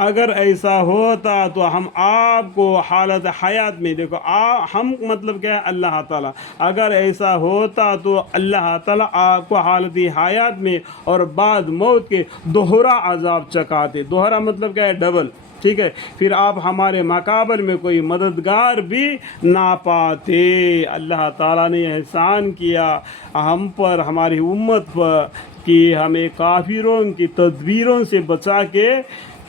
اگر ایسا ہوتا تو ہم آپ کو حالت حیات میں، دیکھو ہم مطلب کیا ہے اللہ تعالیٰ، اگر ایسا ہوتا تو اللہ تعالیٰ آپ کو حالت حیات میں اور بعد موت کے دوہرا عذاب چکاتے. دوہرا مطلب کیا ہے؟ ڈبل. ٹھیک ہے، پھر آپ ہمارے مقابل میں کوئی مددگار بھی نہ پاتے. اللہ تعالیٰ نے احسان کیا ہم پر، ہماری امت پر، کہ ہمیں کافروں کی تدبیروں سے بچا کے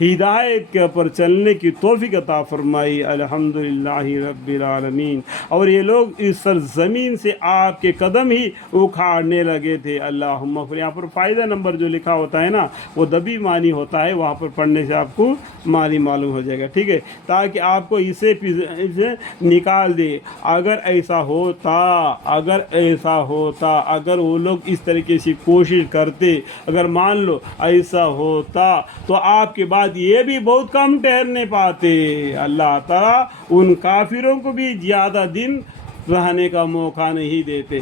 ہدایت کے اوپر چلنے کی توفیق عطا فرمائی. الحمدللہ رب العالمین. اور یہ لوگ اس سرزمین سے آپ کے قدم ہی اکھاڑنے لگے تھے. اللہم اغفر. یہاں پر فائدہ نمبر جو لکھا ہوتا ہے نا، وہ دبی معنی ہوتا ہے، وہاں پر پڑھنے سے آپ کو معنی معلوم ہو جائے گا. ٹھیک ہے، تاکہ آپ کو اسے نکال دے. اگر ایسا ہوتا، اگر وہ لوگ اس طریقے سے کوشش کرتے، اگر مان لو ایسا ہوتا تو آپ کے بعد یہ بھی بہت کم ٹھہرنے پاتے. اللہ تعالیٰ ان کافروں کو بھی زیادہ دن رہنے کا موقع نہیں دیتے.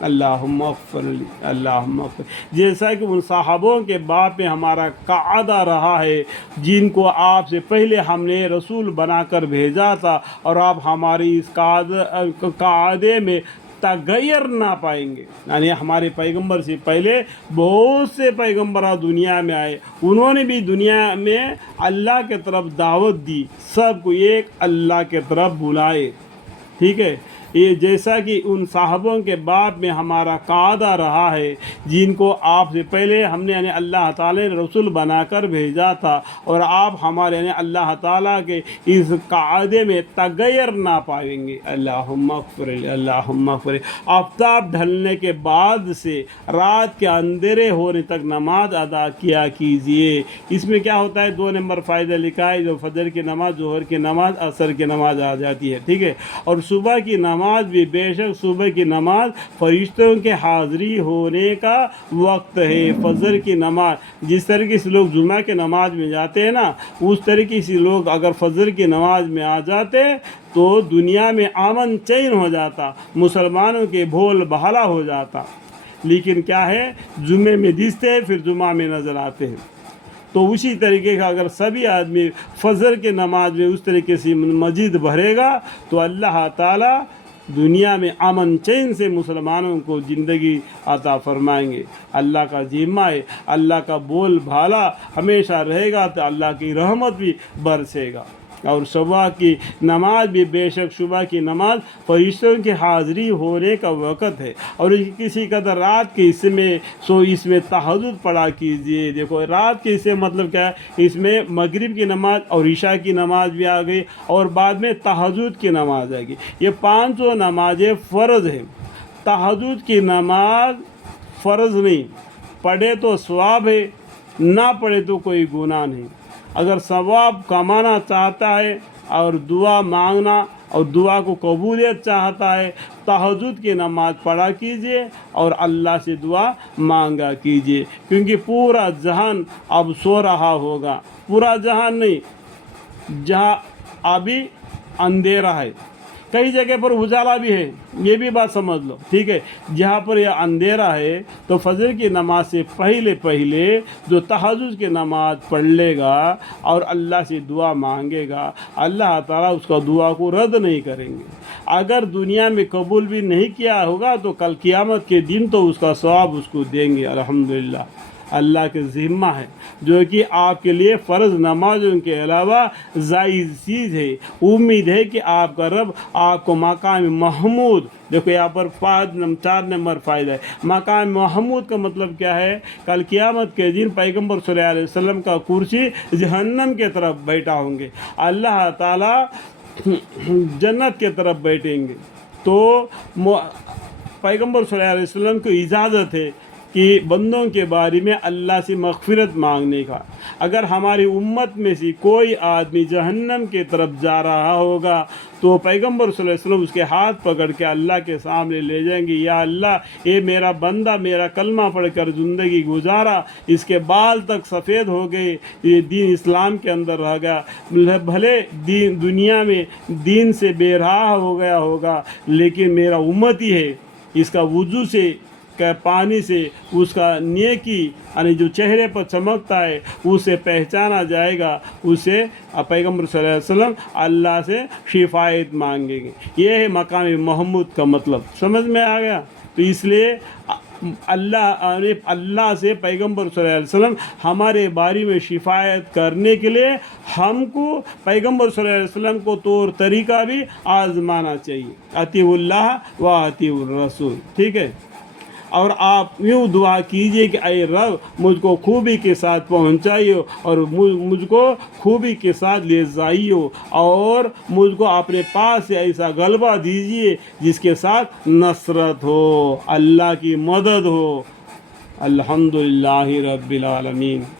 اللہم اغفر لی، اللہم اغفر. جیسا کہ ان صحابوں کے باب میں ہمارا قاعدہ رہا ہے، جن کو آپ سے پہلے ہم نے رسول بنا کر بھیجا تھا، اور آپ ہماری اس قاعدے میں تغیر نہ پائیں گے. یعنی ہمارے پیغمبر سے پہلے بہت سے پیغمبران دنیا میں آئے، انہوں نے بھی دنیا میں اللہ کے طرف دعوت دی، سب کو ایک اللہ کے طرف بلائے. ٹھیک ہے، یہ جیسا کہ ان صحابوں کے باب میں ہمارا قاعدہ رہا ہے، جن کو آپ سے پہلے ہم نے یعنی اللہ تعالی نے رسول بنا کر بھیجا تھا، اور آپ ہمارے یعنی اللہ تعالیٰ کے اس قاعدے میں تغیر نہ پائیں گے. اللہم اغفر، اللہم اغفر. آفتاب ڈھلنے کے بعد سے رات کے اندھیرے ہونے تک نماز ادا کیا کیجیے. اس میں کیا ہوتا ہے؟ 2 نمبر فائدہ لکھا ہے، جو فجر کی نماز، ظہر کی نماز، عصر کی نماز آ جاتی ہے. ٹھیک ہے، اور صبح کی نماز بھی، بے شک صبح کی نماز فرشتوں کے حاضری ہونے کا وقت ہے. فجر کی نماز جس طریقے سے لوگ جمعہ کی نماز میں جاتے ہیں نا، اس طریقے سے لوگ اگر فجر کی نماز میں آ جاتے تو دنیا میں امن چین ہو جاتا، مسلمانوں کے بھول بھالا ہو جاتا. لیکن کیا ہے، جمعے میں دستے ہیں، پھر جمعہ میں نظر آتے ہیں. تو اسی طریقے کا اگر سبھی آدمی فجر کے نماز میں اس طریقے سے مزید بھرے گا تو اللہ تعالیٰ دنیا میں امن چین سے مسلمانوں کو زندگی عطا فرمائیں گے. اللہ کا ذمہ ہے، اللہ کا بول بھالا ہمیشہ رہے گا تو اللہ کی رحمت بھی برسے گا. اور صبح کی نماز بھی، بے شک صبح کی نماز فرشتوں کی حاضری ہونے کا وقت ہے. اور کسی قدر رات کے حصے میں اس میں تہجد پڑھا کیجیے. دیکھو رات کے حصے مطلب کیا ہے، اس میں مغرب کی نماز اور عشاء کی نماز بھی آ گئی، اور بعد میں تہجد کی نماز آ گئی. یہ 5 نمازیں فرض ہیں. تہجد کی نماز فرض نہیں، پڑھے تو ثواب ہے، نہ پڑھے تو کوئی گناہ نہیں. اگر ثواب کمانا چاہتا ہے اور دعا مانگنا اور دعا کو قبولیت چاہتا ہے، تہجد کی نماز پڑھا کیجیے اور اللہ سے دعا مانگا کیجیے. کیونکہ پورا جہان اب سو رہا ہوگا. پورا جہان نہیں، جہاں ابھی اندھیرا ہے، کئی جگہ پر اجالا بھی ہے، یہ بھی بات سمجھ لو. ٹھیک ہے، جہاں پر یہ اندھیرا ہے تو فجر کی نماز سے پہلے جو تہجد کی نماز پڑھ لے گا اور اللہ سے دعا مانگے گا، اللہ تعالیٰ اس کا دعا کو رد نہیں کریں گے. اگر دنیا میں قبول بھی نہیں کیا ہوگا تو کل قیامت کے دن تو اس کا ثواب اس کو دیں گے. الحمدللہ اللہ کے ذمہ ہے، جو کہ آپ کے لیے فرض نمازوں کے علاوہ جائز چیز ہے. امید ہے کہ آپ کا رب آپ کو مقام محمود، دیکھو یہاں پر 4 نمبر فائدہ ہے. مقام محمود کا مطلب کیا ہے؟ کل قیامت کے دن پیغمبر صلی اللہ علیہ وسلم کا کرسی جہنم کے طرف بیٹھا ہوں گے، اللہ تعالیٰ جنت کے طرف بیٹھیں گے. تو پیغمبر صلی اللہ علیہ وسلم کو اجازت ہے کہ بندوں کے بارے میں اللہ سے مغفرت مانگنے کا. اگر ہماری امت میں سے کوئی آدمی جہنم کی طرف جا رہا ہوگا تو پیغمبر صلی اللہ علیہ وسلم اس کے ہاتھ پکڑ کے اللہ کے سامنے لے جائیں گے. یا اللہ، یہ میرا بندہ میرا کلمہ پڑھ کر زندگی گزارا، اس کے بال تک سفید ہو گئے، یہ دین اسلام کے اندر رہ گیا، بھلے دنیا میں دین سے بے راہ ہو گیا ہوگا لیکن میرا امتی ہے، اس کا وضو سے کے پانی سے اس کا نیکی یعنی جو چہرے پر چمکتا ہے اسے پہچانا جائے گا، اسے پیغمبر صلی اللہ علیہ وسلم اللہ سے شفاعت مانگیں گے۔ یہ ہے مقام محمود کا مطلب، سمجھ میں آ گیا؟ تو اس لیے اللہ سے پیغمبر صلی اللہ علیہ وسلم ہمارے بارے میں شفاعت کرنے کے لیے ہم کو پیغمبر صلی اللہ علیہ وسلم کو طور طریقہ بھی آزمانا چاہیے، اطیعوا اللہ و اطیعوا الرسول، ٹھیک ہے؟ اور آپ یوں دعا کیجئے کہ اے رب مجھ کو خوبی کے ساتھ پہنچائیو اور مجھ کو خوبی کے ساتھ لے جائیو، اور مجھ کو اپنے پاس سے ایسا غلبہ دیجئے جس کے ساتھ نصرت ہو، اللہ کی مدد ہو۔ الحمدللہ رب العالمین۔